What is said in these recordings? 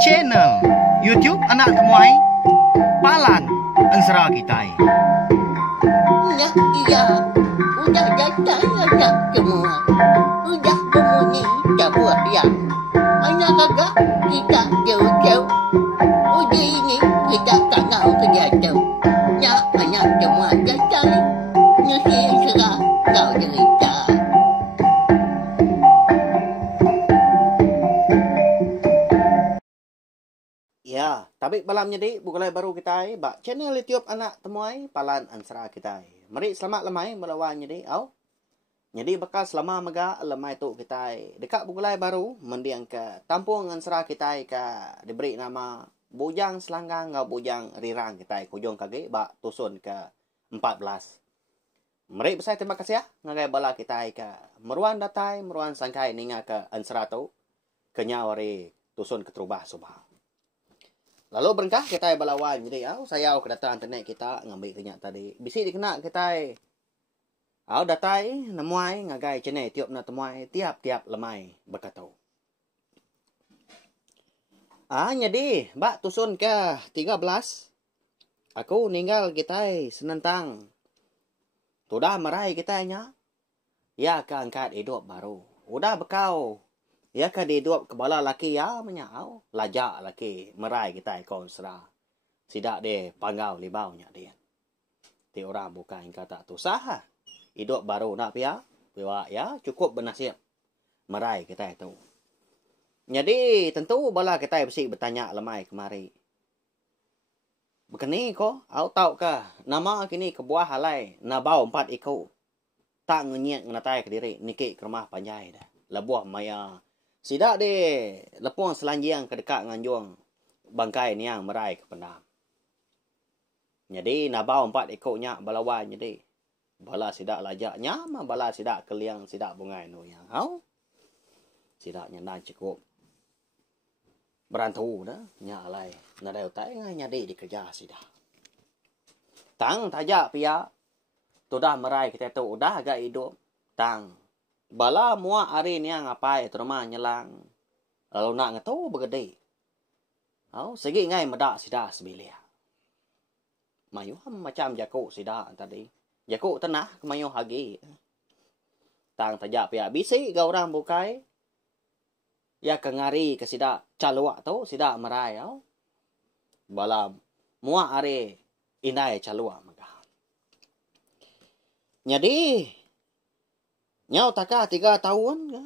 channel YouTube Anak Temuai Palan Ansara Kitai. Iya, iya, udah datang anak semua. Udah berbunyi sebuah yang hanya kagak kita jauh-jauh. Uji ini kita kagak kejatuh. Ya, anak semua datang. Nyusi serah kau cerita. Ya, tapi malamnya di bukan baru kita bak channel YouTube Anak Temuai Palan Ansara kita. Mari selamat lemai melawannya di au. Jadi bakal selama mega lemai tu kita dekat bukan baru mendiang ke Tampung Ansara kita ke diberi nama Bujang Selanggang ngau Bujang Rirang kita kujung kage bak tusun ke 14. Mari besar terima kasih ya ngagai bala kita ke meruan datai meruan sangkai ninga ke Ansara tu kenyawari tusun ke Trubah Subah. Lalu berkah kita balawan jadi saya kedatangan internet kita ngambil kenyak tadi. Bisi dikena kita datai nemuai ngagai channel tiap na temuai tiap-tiap lemai berkatau. Jadi bak tusun ke 13 aku ninggal kita senentang sudah merai kita nya ya ke angkat hidup baru. Udah bekau ya ka hidup kebala laki ya menyau lajak laki merai kita konsra sidak de panggau libau nya dia ti orang bukan kata tu sah hidup baru nak pia biwa ya cukup bernasib merai kita itu. Jadi tentu bala kita mesti bertanya lemai kemari begini ko au tahu ke nama kini kebuah halai nabau 4 ikau tak ngenyek ngatai ke diri niki ke rumah panjai dah lebuah maya. Sidak de lepung selanjiang ke dekat nganjung bangkai ni yang merai ke pendam. Jadi nabau 4 ekoknya balawan jadi bala sidak lajaknya mah bala sidak keliang sidak bungai nu yang hau. Sidaknya nak cukup berantu dah nya alai nadai utai ngai nyadi dikerja sidak. Tang tajak pia tu dah merai kita tu udah agak hidup tang bala mua hari ni yang ngapai terima nyelang lalu nak ngatu begede segi ngai medak sida sebilia mayu macam jaku sida tadi jaku tenah kemayu hagi tang tajak pia bisi ga orang bukai ya kengari ke sida calua tu sida merai bala mua hari inai calua maka jadi nyau taka 3 tahun ya.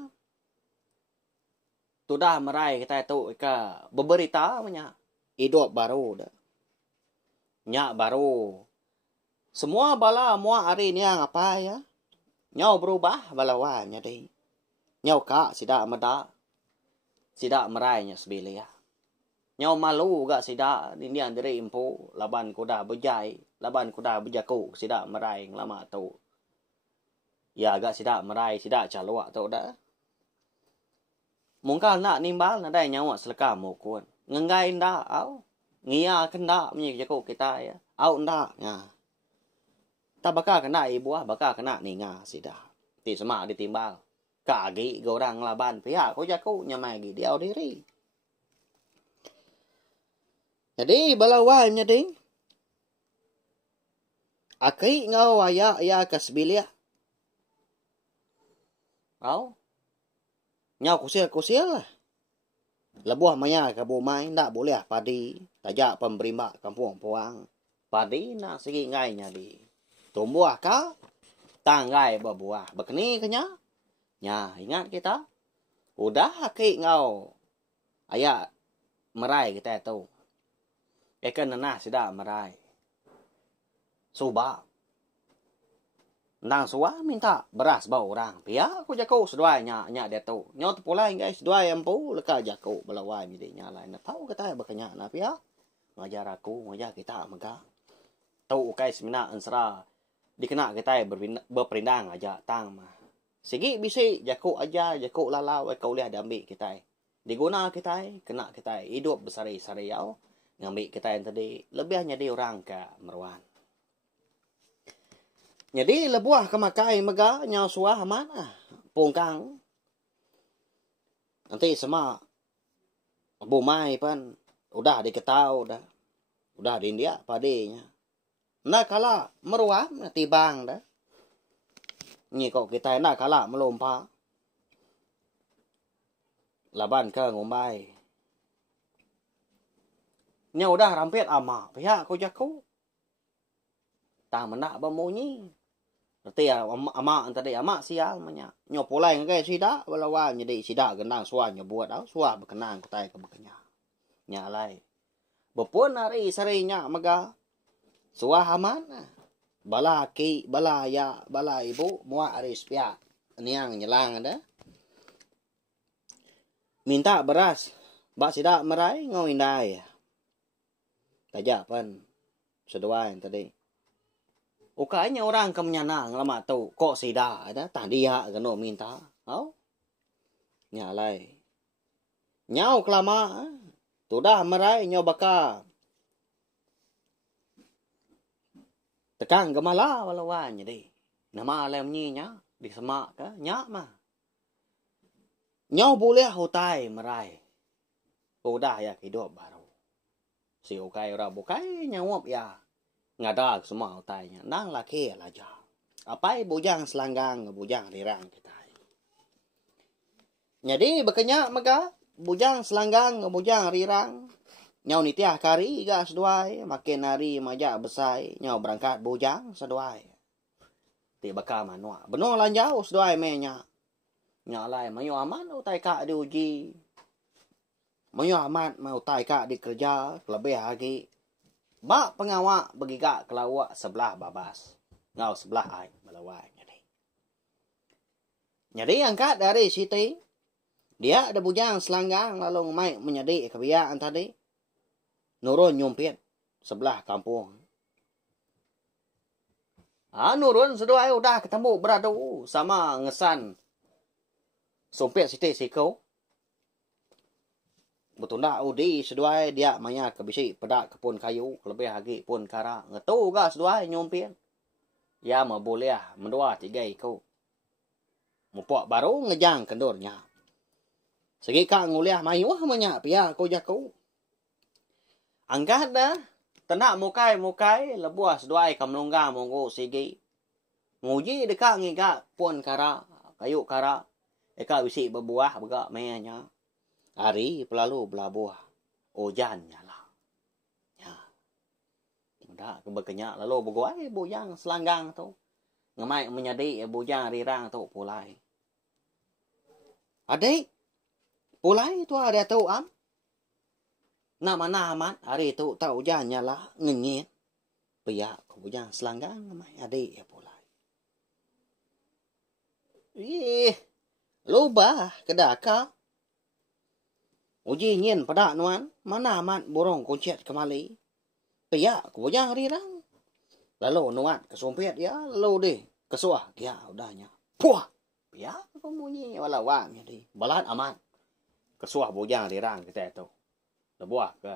Sudah merai kita itu ke berberita punya hidup baru dah. Nyak baru. Semua bala mua hari ni yang apa ya? Nyau berubah balawan jadi. Nyau kak sidak meda. Sidak merai nya sebilia. Nyau malu gak sidak ini diri impu laban kuda bejai, laban kuda bejaku sidak merai lama tu. Ya agak sidak merai sidak calua tu dah. Mungkin nak nimbal nadai nyawa seleka mukun. Ngengai ndak au. Ngia kena punya jago kita ya. Au ndak ya. Tak bakal kena ibu bakal kena ninga sidak. Ti semak ditimbal. Kagi gorang laban pihak ko jago nyamai gi dia diri. Jadi balawan nya ding. Akai ngau aya ya kasbilia. Nyau kusil lah. Lebuah maya ke bumai ndak boleh padi. Tajak pemberima kampung puang. Padi nak segi ngai nya di. Tumbuh ka tanggai berbuah. Bekeni kenya. Nya ingat kita. Udah aki ngau. Ayak merai kita tu. Ekan nanah sidak merai. Subak. Nang suah minta beras bau orang. Pia aku jago seduai nya dia tu. Nyo tu pula guys seduai empu leka jago belawai jadi nya lain. Tahu kata bekanya na pia. Ngajar aku, ngajar kita mega. Tahu guys mina ansara dikena kita berperindang aja tang mah. Segi bisi jago aja jago lalau kau lihat ambil kita. Diguna kita kena kita hidup besari-sari yau. Ngambil kita yang tadi lebih hanya di orang ke meruan. Jadi lebuah kemakai mega nyau suah mana pungkang nanti sama Bumai pan udah diketahu dah. Udah di India padenya. Nah kala meruam tibang dah. Ni kok kita nak kala melompat. Laban ke ngumbai. Nya udah rampet ama pihak ko jaku. Tang menak bamunyi. Berarti ya ama tadi ama sial manya. Nyo pulai ngai sida balawa nyedi sida gendang suah nyo buat au suah berkenang kutai ke bekenya. Nya lai. Bepun hari sarinya maga suah aman. Bala ki, bala ya, bala ibu mua aris pia. Niang nyelang ada. Minta beras. Bak sida merai ngau indai. Tajak pan seduai tadi. Ukanya orang kemenyanang lama tu kok sida ada tak dia kena minta. Au. Nya lai. Nyau kelama tu dah merai nyau baka. Tekan gemala walawan jadi. Nama lem nya di semak ke nyak mah. Nyau boleh hutai merai. Udah ya hidup baru. Si ukai ora bukai nyawap ya. Ngadak semua utainya. Nang laki aja. Apai bujang selanggang bujang rirang kita. Jadi bekenya maka bujang selanggang bujang rirang. Nyau nitiah kari ga seduai. Makin hari majak besai. Nyau berangkat bujang seduai. Ti baka manua. Benar lanjau seduai menya. Nyau lai mayu aman utai kak diuji. Mayu aman mau utai kak dikerja. Lebih lagi. Bak pengawak begigak kelawak sebelah babas. Ngau sebelah ai melawai jadi. Jadi angkat dari Siti. Dia ada bujang selanggang lalu mai menyedi kebiasaan tadi. Nurun nyumpit sebelah kampung. Nurun seduai udah ketemu beradu sama ngesan sumpit Siti Sikau. Betul nak udi seduai dia maya ke bisi pedak kepun kayu lebih lagi pun kara ngetu ga seduai nyumpin ya ma boleh mendua tiga ikau mupok baru ngejang kendurnya segi ka nguliah mayu manya pia ko jaku angkat dah tenak mukai lebuah seduai kamlungga monggo segi nguji dekat ngiga pun kara kayu kara eka bisi berbuah bega mayanya. Hari pelalu belabuh ojan nyala. Ya. Udah kebekenya lalu beguai bujang selanggang tu. Ngemai menyedi bujang rirang tu pulai. Adik. Pulai tu ada tu am. Nama amat hari tu tak ojan nyala ngengit. Pia ke bujang selanggang ngemai adik ya pulai. Lubah kedaka. Uji nyin pada nuan, mana amat borong kuncet kemali. Pia kubujang rirang. Lalu nuan kesumpit ya, lalu deh kesuah dia udahnya. Puah. Pia kemunyi walawang jadi. Balat amat. Kesuah bujang rirang kita itu. Lebuah ke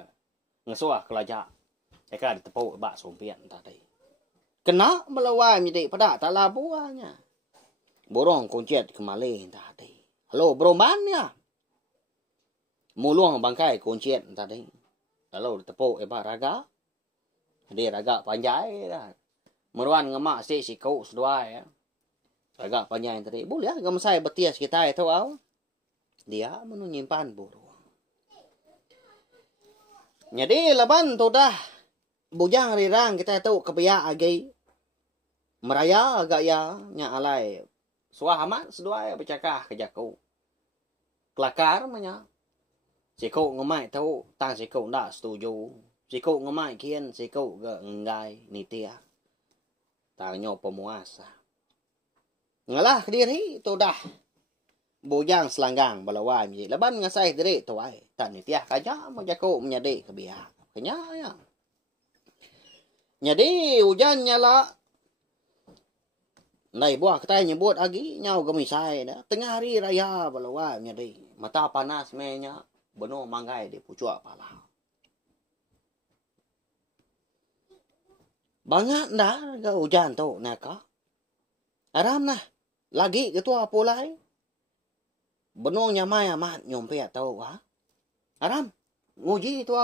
ngesuah kelajak. Eka ditepuk bak sumpit tadi. Kena melawang jadi pada tak labuahnya. Borong kuncet kemali tadi. Lalu beromannya. Muluang bangkai kuncit tadi. Lalu ditepuk ebak raga. Dia raga panjai dah. Meruan ngemak si kau seduai ya. Raga panjai tadi. Boleh gamsai betias kita itu au. Dia menyimpan burung. Jadi laban tu dah. Bujang rirang kita itu kebiak agi. Meraya agak ya. Nya alai. Suah amat seduai bercakah ke jaku. Kelakar menya. Si kau ngemai tahu tang si kau ndak setuju. Si kau ngemai kian si kau ke ngai nitia. Tangnya pemuasa. Ngalah diri tu dah. Bujang selanggang balawan je. Laban ngasai diri tu ai. Tak nitia kaja mau jaku menyadi kebiak. Kenya ya. Jadi hujan nyala. Nai buah ketai nyebut lagi nyau gemisai dah. Tengah hari raya balawan jadi. Mata panas menya. Benar manggai di pucuk pala. Banyak dah ke hujan tu naka. Aram nah. Lagi ketua pulai. Benar nyamai amat nyumpet tau ha. Aram. nguji tu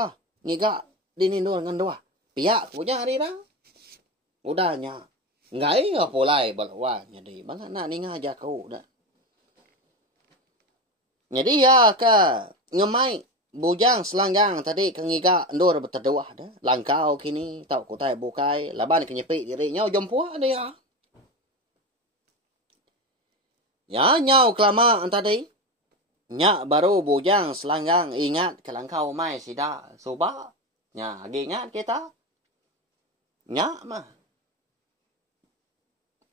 ngiga dinindur ngan dua pihak punya hari rang udahnya ngai ngapolai balwa jadi bang nak ninga aja kau dah jadi ya ka ngemai bujang selanggang tadi kengiga ndur beterdua dah langkau kini tau kutai bukai laban kenyepi diri nyau jompo dia ya nyau kelama tadi nya baru bujang selanggang ingat ke langkau mai sida suba nya lagi ingat kita nya mah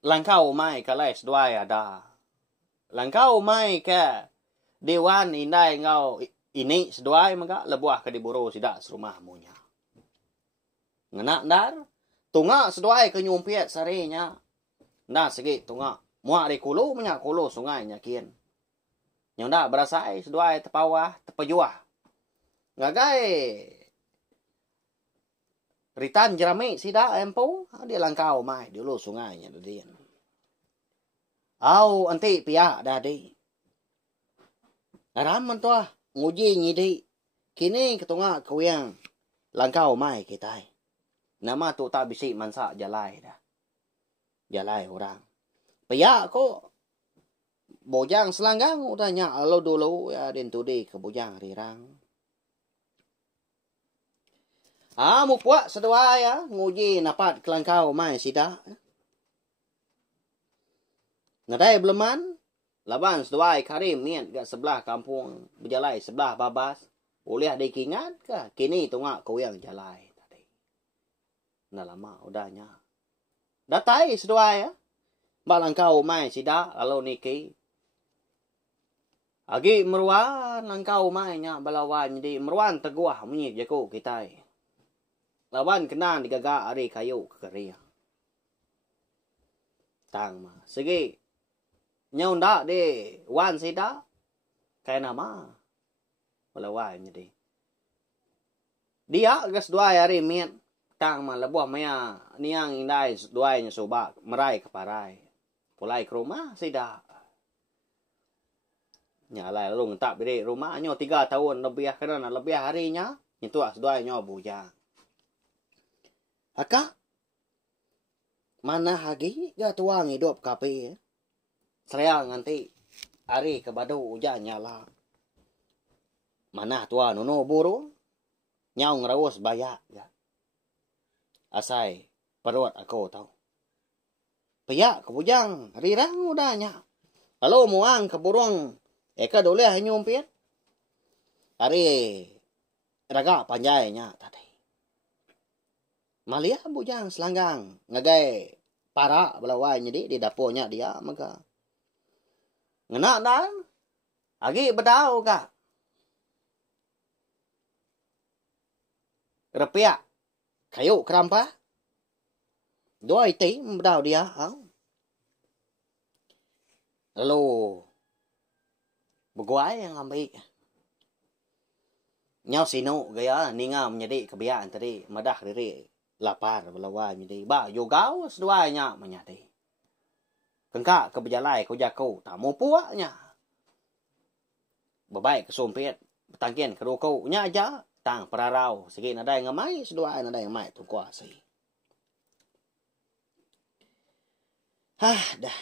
langkau mai kalai sedua ada langkau mai ke dewan indai ngau ini sedua maka lebuah ke diburu sida serumah munya ngena dar tunga sedua ke nyumpiat sarinya nah segi tunga muak di kulu punya kulu sungai nyakin nyonda berasai sedua tepawah tepejuah ngagai ritan jerami sida empu dia langkau mai dulu sungainya dia au anti pia dadi raman tu nguji ngidi kini ketunga kuyang langkau mai kita nama tu tak bisi mansa jalai dah jalai orang pia ko bojang selanggang udahnya lo dulu ya den tudi ke bojang rirang mu puak sedua ya nguji napat kelangkau mai sida ngadai beleman laban sedua karim mian kat sebelah kampung berjalai sebelah babas boleh ada kingat ke kini tunga kau yang jalai tadi nah lama udahnya datai sedua ya balangkau mai sida lalu niki agi meruan langkau mai nya balawan jadi meruan teguah munyi jaku kita lawan kenang digaga ari kayu keria tang ma segi nyau ndak de wan sida kai nama balawan jadi dia gas dua hari mian tang ma lebuah maya niang indai dua nya soba merai keparai pulai ke rumah sida nyalai lalu ngetak beri rumahnya 3 tahun lebih kerana lebih harinya itu asdoanya bujang aka mana hagi ga tuang hidup kape saya nganti hari ke badu ujan nyala mana tua nono buru nyau ngerawas bayak ya asai perut aku tahu piyak ke bujang rirang udahnya lalu muang ke burung eka dole nyumpit hari raga panjainya tadi malia bujang selanggang ngagai para belawai jadi di dapurnya dia maka ngena dan agi bedau ka repia kayu kerampa dua iti bedau dia lalu beguai yang ambil nyau sino gaya ninga menjadi kebiasaan tadi madah diri lapar belawai menjadi ba yogau seduanya menjadi kengka kebejalai kau jaku tak mau puaknya bebaik kesumpit betangkian kerukau nya aja tang perarau segi nadai ngamai sedua nadai ngamai tu kuasi dah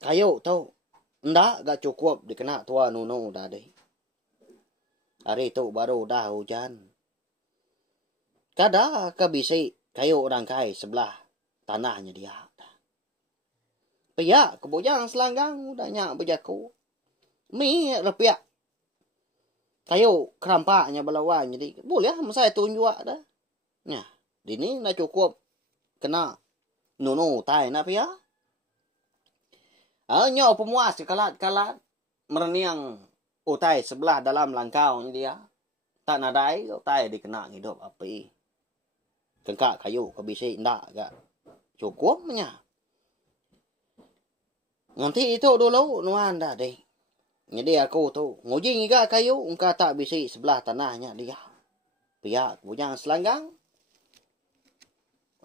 kayu tau ndak gak cukup dikena tua nuno dah deh. Hari itu baru dah hujan. Kada kebisi kayu orang kai sebelah tanahnya dia. Pia kebujang selanggang udahnya bejaku. Mi repiak. Kayu kerampaknya belawan jadi boleh saya tunjuk dah. Nah, dini dah cukup kena nuno tai na pia. Nyau pemuas kalat-kalat mereniang utai sebelah dalam langkau dia. Tak nadai utai dikena hidup api. Kengkak kayu kebisi ndak gak cukupnya. Nanti itu dulu nuan dah deh. Jadi aku tu nguji ngiga kayu engka tak bisi sebelah tanahnya dia. Pihak bujang selanggang.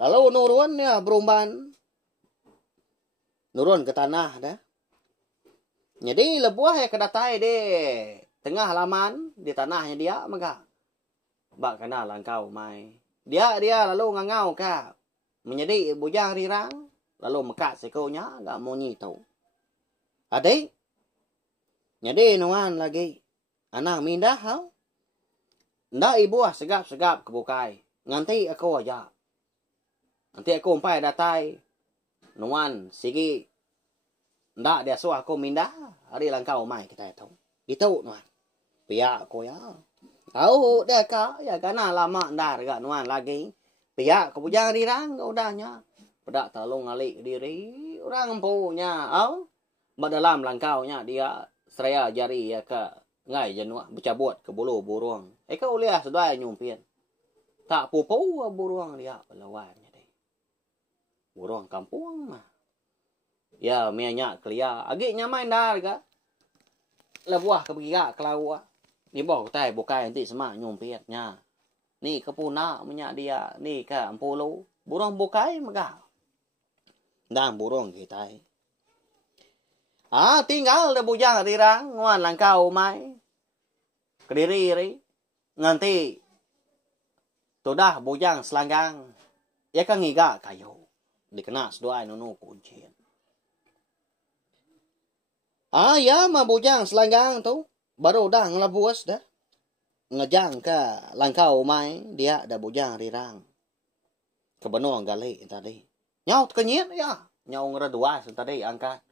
Lalu nurun ya berumban. Nurun ke tanah dah. Jadi lebuah ya kedatai deh tengah halaman di tanahnya dia maka bak kena langkau mai. Dia lalu ngangau ka menjadi bujang rirang lalu mekat sekonya gak mau nyitu. Adik nyadi nuan lagi anak mindah hau. Ndak ibu segap-segap kebukai. Nganti aku aja. Nanti aku umpai datai. Nuan sigi. Ndak dia suah aku mindah. Hari langkau mai kita itu. Itu nuan. Pihak aku ya. Tahu dia ka. Ya karena lama ndak gak nuan lagi. Pihak aku jangan rirang. Udahnya. Pedak terlalu ngalik diri. Orang punya. Dalam langkaunya dia. Seraya jari ya ke. Ngai janua bercabut ke bulu burung. Kau lihat sedai nyumpin. Tak pupu burung dia lawannya deh. Burung kampung mah. Ya mianya kelia. Agaknya main dar ka. Lebuah ke begiga kelawa. Ni bau tai bukai nanti semua nyumpitnya. Ni kepuna punya dia. Ni ke ampulu. Burung bukai megah. Dan burung kita. Tinggal dah bujang rirang. Nguan langkau mai. Kediri nganti tudah bujang selanggang. Ya kan ngiga kayu. Dikena sedoai nunu kuncin. Ya mah bujang selanggang tu. Baru dah ngelabuas dah. Ngejang ke langkau mai. Dia dah bujang rirang. Kebenuang gali tadi. Nyaut kenyit ya. Nyau ngeredua tadi angkat.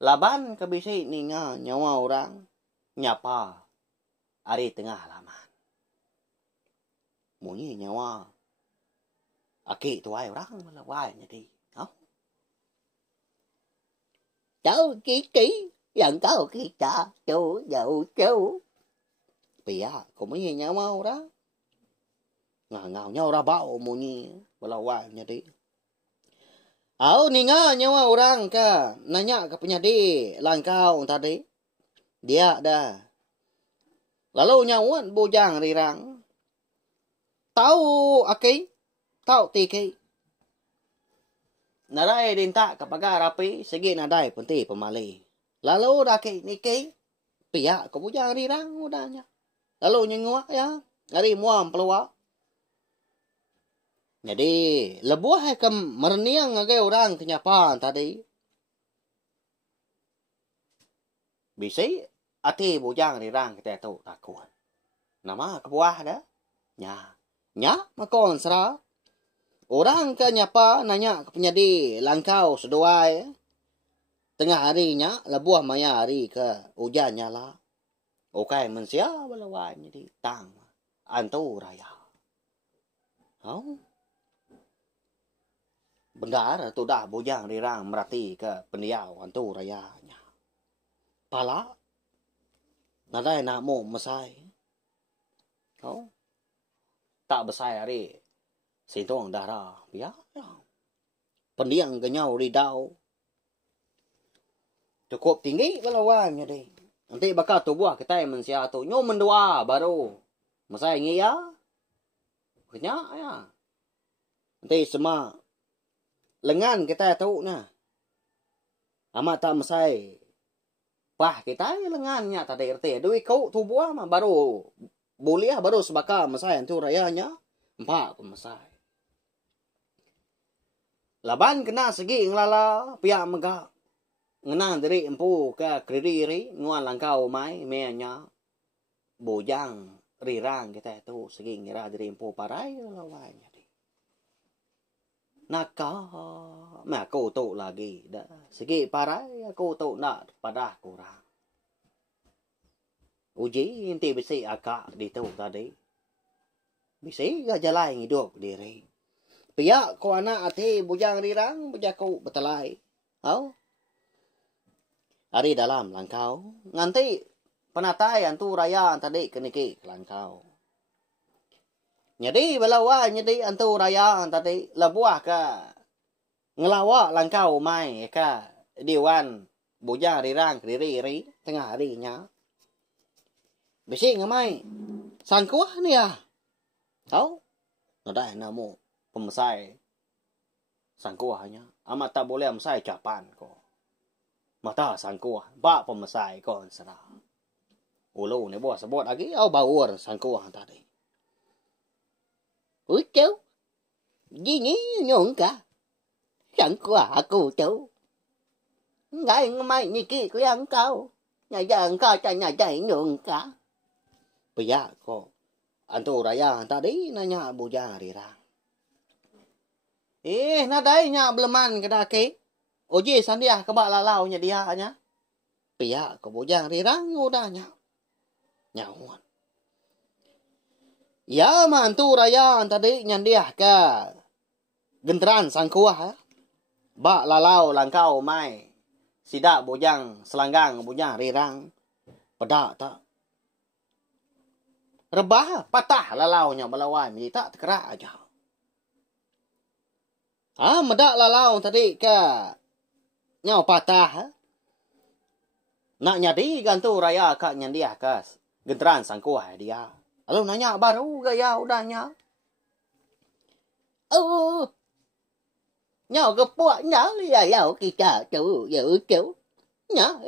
Laban kebisi ninga nyawa orang. Nyapa. Ari tengah halaman. Muni nyawa. Aki tuai orang melawai jadi. Cháu kỹ. Yang kau kita. Chú. Pia cũng mới nyawa orang. Ngau nyawa bau muni melawai jadi. Ninga nyawa orang ka. Nanya ke penyadi langkau tadi. Dia dah. Lalu nyawon bujang rirang. Tahu aki. Tahu tiki. Nadai dinta kapaga rapi. Segi nadai penti pemali. Lalu daki niki. Pihak ke bujang rirang udahnya. Lalu nyengua ya. Dari muam peluak. Jadi lebuah ke merniang ngagai orang kenyapan tadi. Bisa ati bujang rirang kita tu takut. Nama kebuah dah. Nya makon serah. Orang ke nyapa nanya ke penyadi langkau seduai. Tengah harinya lebuah maya hari ke hujan nyala. Okai mensia balawan jadi tang antu raya. Benar tu dah bujang rirang merati ke pendiau antu rayanya. Pala nadai namo mesai. Tak besai hari. Sintong darah. Ya. Pendiang kenyau ridau. Cukup tinggi balawannya deh. Nanti bakal tubuh kita yang mensia tu. Nyo mendua baru. Mesai ngiya. Kenyak ya. Nanti semua. Lengan kita tahu na. Amat tak mesai. Wah, kita lengannya tadi RT. Dui kau tubuh mah baru boleh baru sebaka mesai antu rayanya. 4 pemesai. Laban kena segi nglala pihak megak. Ngena dari empu ke kediri nguan langkau mai meanya. Bojang rirang kita itu segi ngira dari empu parai lawanya. Naka mà cô tụ lagi dah segi parai cô tụ nak pada kurang. Uji inti bisi akak di tu tadi. Bisi gak jalan hidup diri. Pihak ko anak ati bujang rirang bujaku betelai. Hari dalam langkau nganti penatai antu raya tadi keniki langkau. Jadi balawa jadi antu raya tadi lebuah ke ngelawa langkau mai ke diwan bujang rirang riri tengah harinya. Bisi ngamai sangkuah ni ya. Tahu? Nadai namo pemesai sangkuahnya. Amat tak boleh mesai capan ko. Mata sangkuah ba pemesai ko serah. Ulu ni bos sebut lagi au bawur sangkuah tadi. Cháu, gì nhí nhộn cả. Chẳng qua aku cháu. Ngay mai như kia của ăn cao. Nhà giang cao cho nhà chạy nhộn cả. Pia ko antu raya tadi nanya boja rira. Nadai nya beleman kada ke. Oje sandia ke bak lalau nya dia nya. Pia ko boja rira ngoda nya. Nyawan. Ya mantu raya tadi nyandia ka genteran sangkuah. Bak lalau langkau mai. Sidak bojang selanggang boja rirang. Pedak tak. Rebah patah lalaunya balawai mi tak terkerak aja. Medak lalau tadi ka nyau patah. Nak nyadi gantu raya ka nyandiah ka genteran sangkuah dia. Lalu nanya baru gaya udahnya. Nhau cái bộ nhớ là giàu kỳ trả chú giữ chú. Nhớ.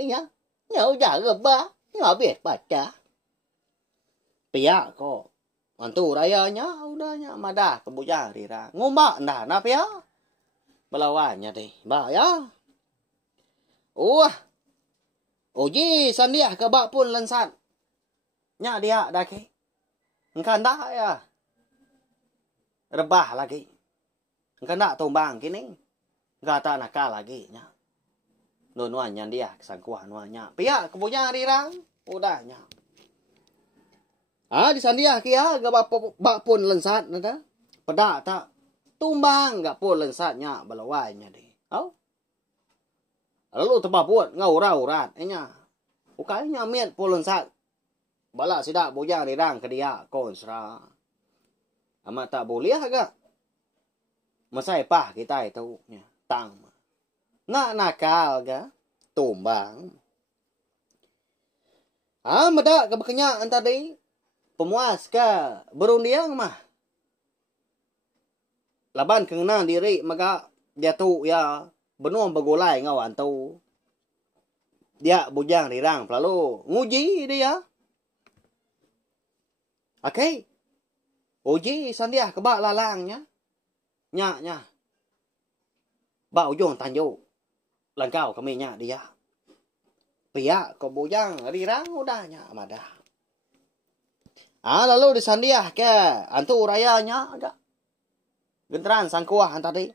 Nhau giả gấp ba. Nhỏ biết bà trả. Pia ko antu raya nya udahnya madah ke boja rira. Ngomba ndah na pia. Balawanya deh. Ba ya. Oji sandia ke bak pun lensan. Nya dia dah ke. Engkan dah ya. Rebah lagi. Engkan dak tumbang kini. Gata nakal lagi nya. Nuan dia sangkuah nuanya. Pia ke boja rira. Udahnya. Di sandia kia ga bak pun lensat nada. Pedak tak tumbang ga pun lensatnya balawainya deh. Lalu tebah buat ngau raurat nya. Ukainya miet pun lensat. Bala sidak bojang rirang ke dia konsra. Amat tak boleh agak. Masai pah kita itu nya. Tang. Nak nakal ga tumbang. Medak ke berkenyak tadi. Pemuas ka berundiang mah. Laban kenang diri maka dia tu ya benuang begolai ngawan tu. Dia bujang rirang lalu nguji dia. Okey. Uji sandia ke bak lalangnya. Nya. Bak ujung tanju. Langkau kami nya dia. Pia ko bujang rirang udahnya amadah. Lalu disandiah ke antu rayanya ada. Genteran sangkuah tadi.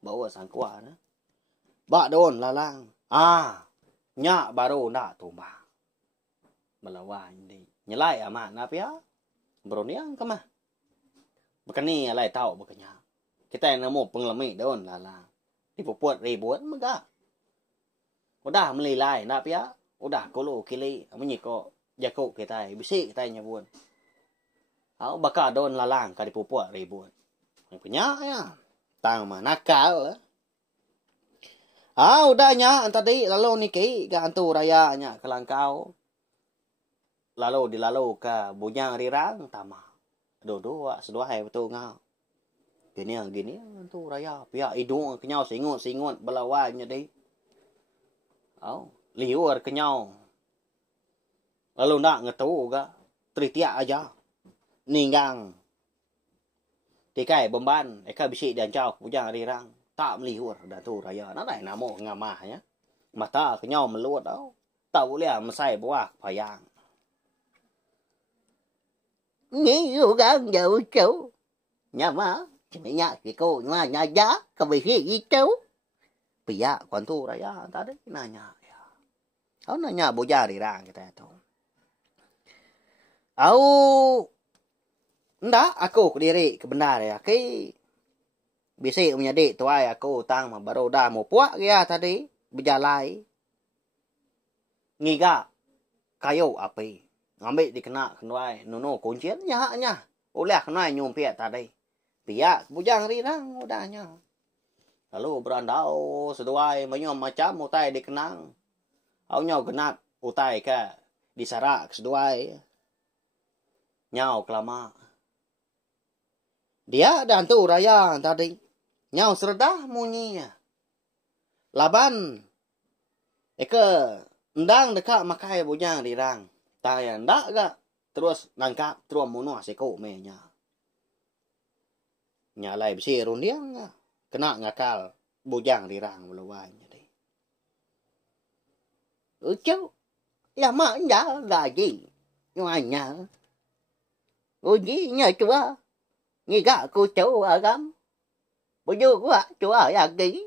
Bawa sangkuah na. Bak don lalang. Nya baru nak tumbang. Melawan ni. Nyelai amat na pia. Beruniang ke mah. Bekani alai tahu bekanya. Kita yang nemu pengelami don lalang. Dipupuat ribuan megah. Udah melilai na pia. Udah kulu kili. Menyiko. Jakuk kita bisik kita nyabun. Baka don lalang ka dipupuat ribuan. Punya ya. Tang mah nakal. Udahnya tadi lalu niki ke antu rayanya ke langkau. Lalu dilalu ke bujang rirang tama. Dua sedua betul ngau. Gini antu raya pihak hidung kenyau singut belawainya deh. Liur kenyau. Lalu nak ngetu ga tritiak aja. Ninggang. Tikai beban eka bisik dan jauh bujang rirang. Tak melihur dan tu raya. Nanai namo ngamahnya. Mata kenyau meluat tau. Tak boleh mesai buah payang. Nghĩ vô gan dạo cháu. Nhà má. Chỉ nhà cái cô nhà giá. Có bị khi gì cháu. Pia quan tu raya tadi nanya. Nanya bujang rirang kita tu. Ndak aku kediri kebenar ya. Bisik punya dik tuai aku tang mah baru dah mau puak ya tadi berjalai. Ngiga kayu api. Ngambil dikena kenuai nono kuncian nya. Oleh kenuai nyumpia tadi. Pia bujang rirang udahnya. Lalu berandau seduai menyom macam utai dikenang. Nyau genap utai ke disarak seduai. Nyau kelama. Dia dan tu raya tadi. Nyau serdah munyinya. Laban. Eka endang dekat makai bujang rirang. Tayan dak ga terus nangkap terus munuh seko menya. Nyalai besi rundiang ga. Kena ngakal bujang rirang belawanya deh. Cháu là mà nhớ là gì ngoài nhà cô gì nhà chúa người cả cô cháu ở gắm bây giờ của chúa ở nhà kỹ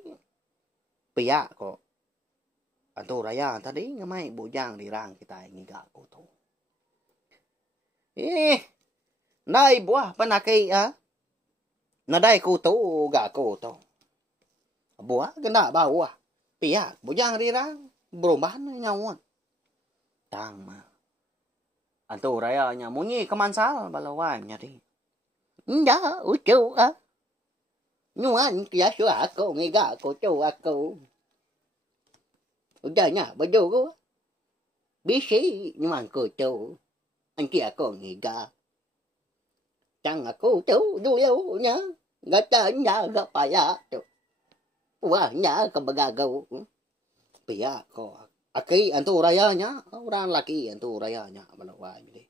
Pia ko. Anto raya tadi ngamai bujang rirang kita ngiga ko to. Nai buah panaki nadai ko to ga ko to. Buah kena bawa. Pia bujang rirang berumbahan nyawan. Tang ma. Anto raya nya munyi kemansal balawan nya di. nhớ của chú á nhưng anh giả sử cô người cả cô chú cô giờ nhà bây giờ cô biết sĩ nhưng mà cô chú anh kia cô người cả chẳng là cô chú du yêu nhớ gặp trời nhà gặp phải chú qua nhà cầm bà gấu Pia ko. Aki anto raya nya orang laki anto raya nya balawan di.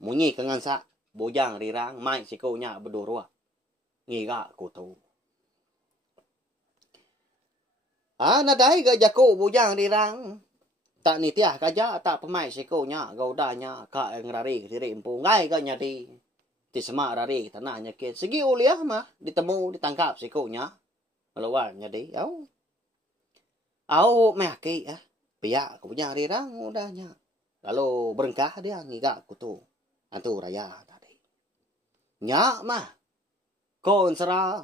Munyi kangansa bujang rirang mai siko nya bedurua. Ngiga ko to. Nadai ga jako bujang rirang. Tak nitiah kaja tak pemai siko nya gauda nya ka ngrari diri empu ngai ga nya di. Ti sema rari tanahnya ke segi uliah mah ditemu ditangkap siko nya. Balawan nya di. Au maki Pia ko bujang rirang udahnya. Lalu berengkah dia ngiga ko to. Antu raya tadi. Nya mah. Kon sera.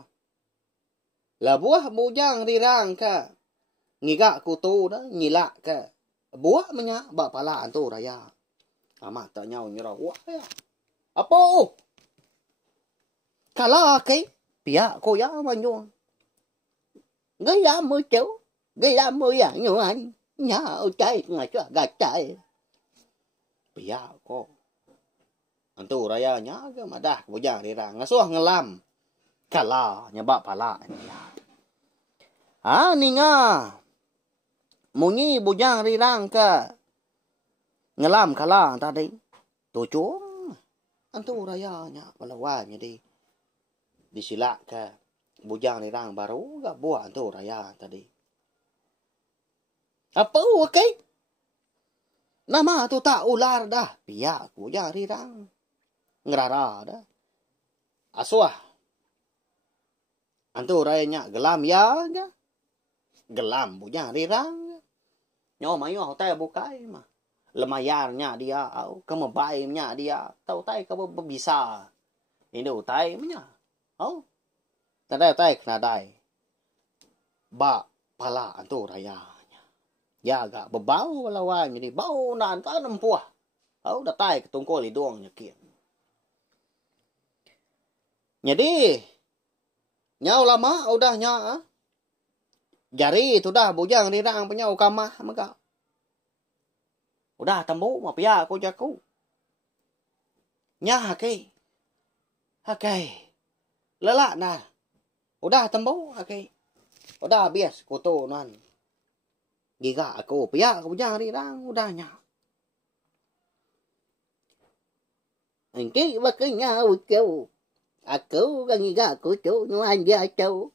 Lah buah bujang rirang ka. Ngiga kutu dah ngilak ka. Buah menya ba pala antu raya. Amat tak nyau nyerah. Wah ya. Apa? Kala kai. Pia ko ya manyong. người ra mới chú người ra mới à nhưng anh nhớ ở trái ngày cho gạt trái Pia ko. Antu raya nya ke madah bujang rirang ngasuh ngelam. Kala nya ba pala. Ninga. Munyi bujang rirang ka. Ngelam kala tadi. Tujuh. Antu raya nya balawan di. Disilak ka. Bujang rirang baru ga buah antu raya tadi. apa okay Nama tu tak ular dah. Pia bujang rirang. Ngerara dah. Asuah. Antu raya nya gelam ya ga. Gelam bujang rirang. Nyo mayo tay bukai mah. Lemayarnya dia au kemebaimnya dia. Tau tay ka bisa. Ini utai menya. Au. Tadai tay kena dai. Ba pala antu raya. Ya agak bebau lawan jadi bau nan tanam puah. Au datai ke tungkol hidung nyakin. Jadi nyau lama udah nya. Jari itu dah bujang rirang punya ukamah maka. Udah tembu ma pia aku jaku. Nya hake. Hake. Lelak nah. Udah tembu hake. Udah bias kutu nan. Giga aku pia aku bujang rirang udah nya. anh kia bắt cái nhà của chú aku kan giga của chú nhưng anh gia chú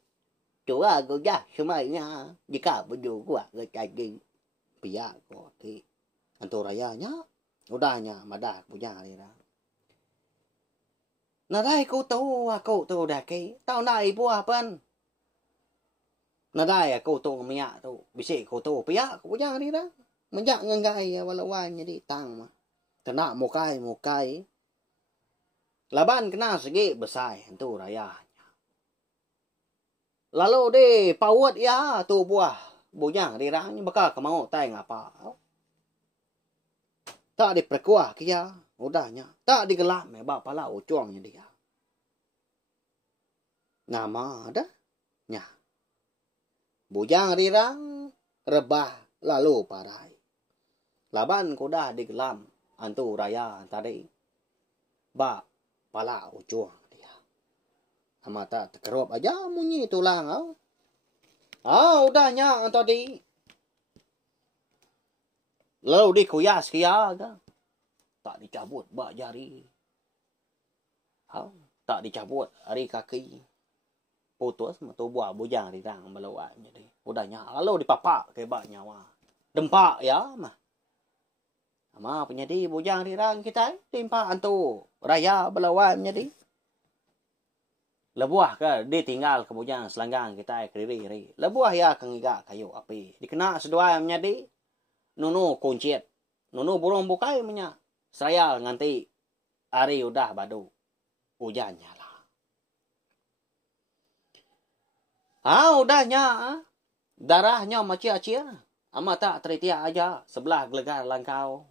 aku gia semuanya jika baju gua ke caji Pia ko ti. Antu raya nya. Udah nya madah bujang rirang. Nadai aku tu dah ke. Tau nai buah pen. Nadai aku tu miak tu. Bisik aku tu pia aku bujang rirang. Menjak ngengai walawan jadi tang mah. Kena mukai. Laban kena segi besar antu raya. Lalu de pawat ya tu buah bujang rirang bakal kemau tai ngapa. Tak diperkuah kia udahnya. Tak digelap ba pala ucuangnya dia. Nama ada nya. Bujang rirang rebah lalu parai. Laban kuda digelam antu raya tadi. Ba pala ucuang dia. Nama tak terkerup aja munyi tulang au. Udahnya tadi. Lalu dikuyas kia ga. tak dicabut bak jari. Tak dicabut ari kaki. Putus matu buah bujang rirang melawat jadi. Udahnya lalu dipapak ke bak nyawa. Dempak ya mah. Ama penyedi bujang rirang kita timpa antu raya belawat jadi. Lebuah ke ditinggal ke bujang selanggang kita kiri. Lebuah ya kengiga kayu api. Dikena sedua menjadi nunu kuncit. Nunu burung bukai punya. Saya nganti hari udah badu. Hujannya lah. Udahnya. Darahnya macia-cia. Ama tak teritia aja. Sebelah gelegar langkau.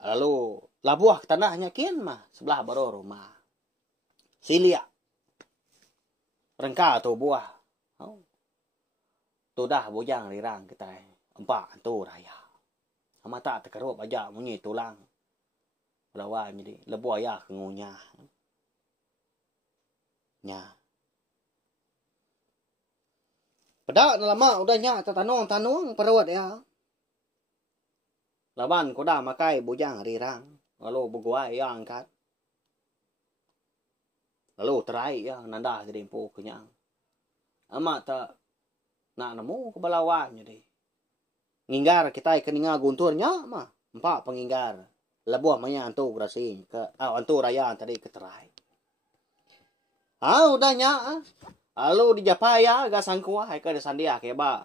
Lalu labuah ke tanahnya kian mah. Sebelah baru rumah. Silia. Rengka tu buah. Tu dah bujang rirang kita. Empat tu raya. Ama tak terkerup aja bunyi tulang. Belawan jadi. Lebuah ya kengunya. Nya. Pedak lama udahnya tanung perut ya. Laban ko dah makai bujang rirang. Lalu berguai ya angkat. Lalu terai ya nanda jadi empu kenyang. Ama tak nak nemu ke balawan jadi. Nginggar kita keninga gunturnya mah. Empat penginggar. Lebuah manya antu grasi ke antu raya tadi ke terai. Udahnya. Lalu di Japaya agak sangkuah ke sandia ke ba.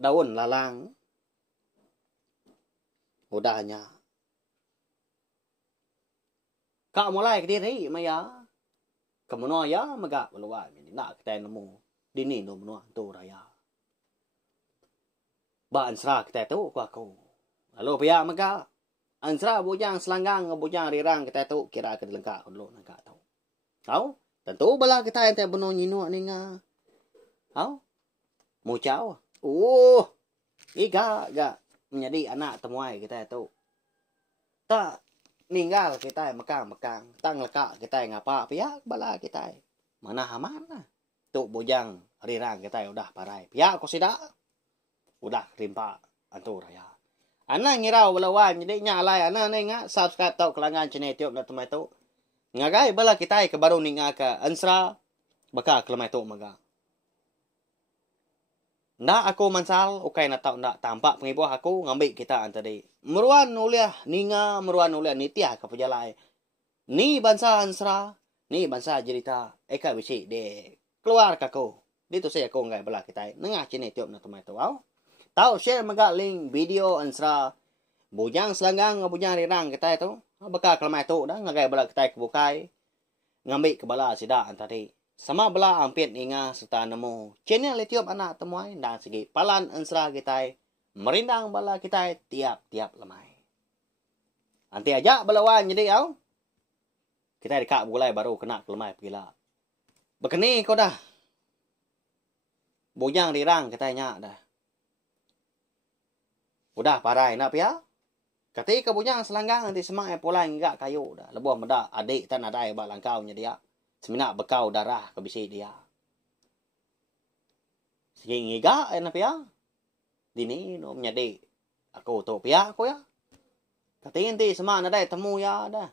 Daun lalang. Udahnya. Kak mulai ke diri maya. Kemuno ya megak beluan nak kita nemu dini no menua tu raya. Ba ansra kita tu ku aku. Lalu pia megak ansra bujang selanggang bujang rirang kita tu kira ke lengkap dulu nak tahu. Tahu? Tentu bala kita ente beno nyinu ninga. Tahu? Mucau. Iga menjadi anak temuai kita tu. Tak ninggal kita mekang-mekang. Tang lekak kita ngapa pihak bala kita. Mana aman lah. Tu bujang rirang kita udah parai. Pihak ko sida. Udah rimpa antu raya. Ana ngirau balawan jadi nyalai ana ninga subscribe tau kelangan channel YouTube na tumai tu. Ngagai bala kita ke baru ninga ka ansra baka kelamai tu maga. Nda aku mansal okay na tau nda tampak pengibuah aku ngambil kita antadi. Meruan uliah ninga meruan uliah nitiah ka pejalai. Ni bansa ansra, ni bansa jerita eka bisi de keluar kako. Dito saya ko ngai bala kita. Nengah chini tiop na tumai tu. Tau share maga link video ansra bujang selanggang bujang rirang kita itu. Baka kelamai tu dah ngagai bala kita ke bukai. Ngambil ke bala sida antadi. Sama bela ampit inga serta nemu channel YouTube anak temuai dan segi palan ansra kita merindang bala kita tiap-tiap lemai. Nanti aja belawan jadi kita dikak bulai baru kena lemai pila. Bekeni kau dah. Bujang rirang kita nyak dah. Udah parai nak pia. Ketika bujang selanggang nanti semak pulai enggak kayu dah. Lebuh medak adik tan ada bak langkau nya dia. Seminak bekau darah ke bisi dia. Segi ngiga enak pia. Dini no menjadi aku tu pia aku ya. Katinti semak nadai temu ya dah.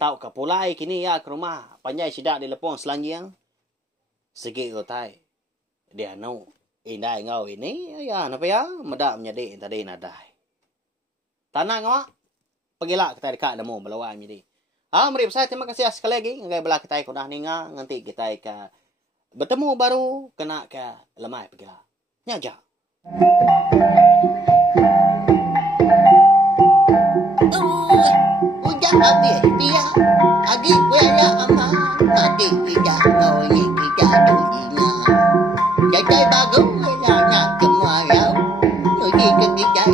Tau ke pulai kini ya ke rumah panjai sidak di lepong selanjang. Segi utai. Dia no indai ngau ini ya napa ya medak menjadi tadi nadai. Tanah ngawak. Pergilah kita dekat demo belawan jadi. Merip saya terima kasih sekali lagi ngai belah kita ko dah ninga nanti kita ke bertemu baru kena ke lemai pergilah. Nya aja. Udah habis dia. Agi kuya aman. Tadi tidak ngoi kita dunia. Jadi bagus ya nak semua ya. Pergi ke kita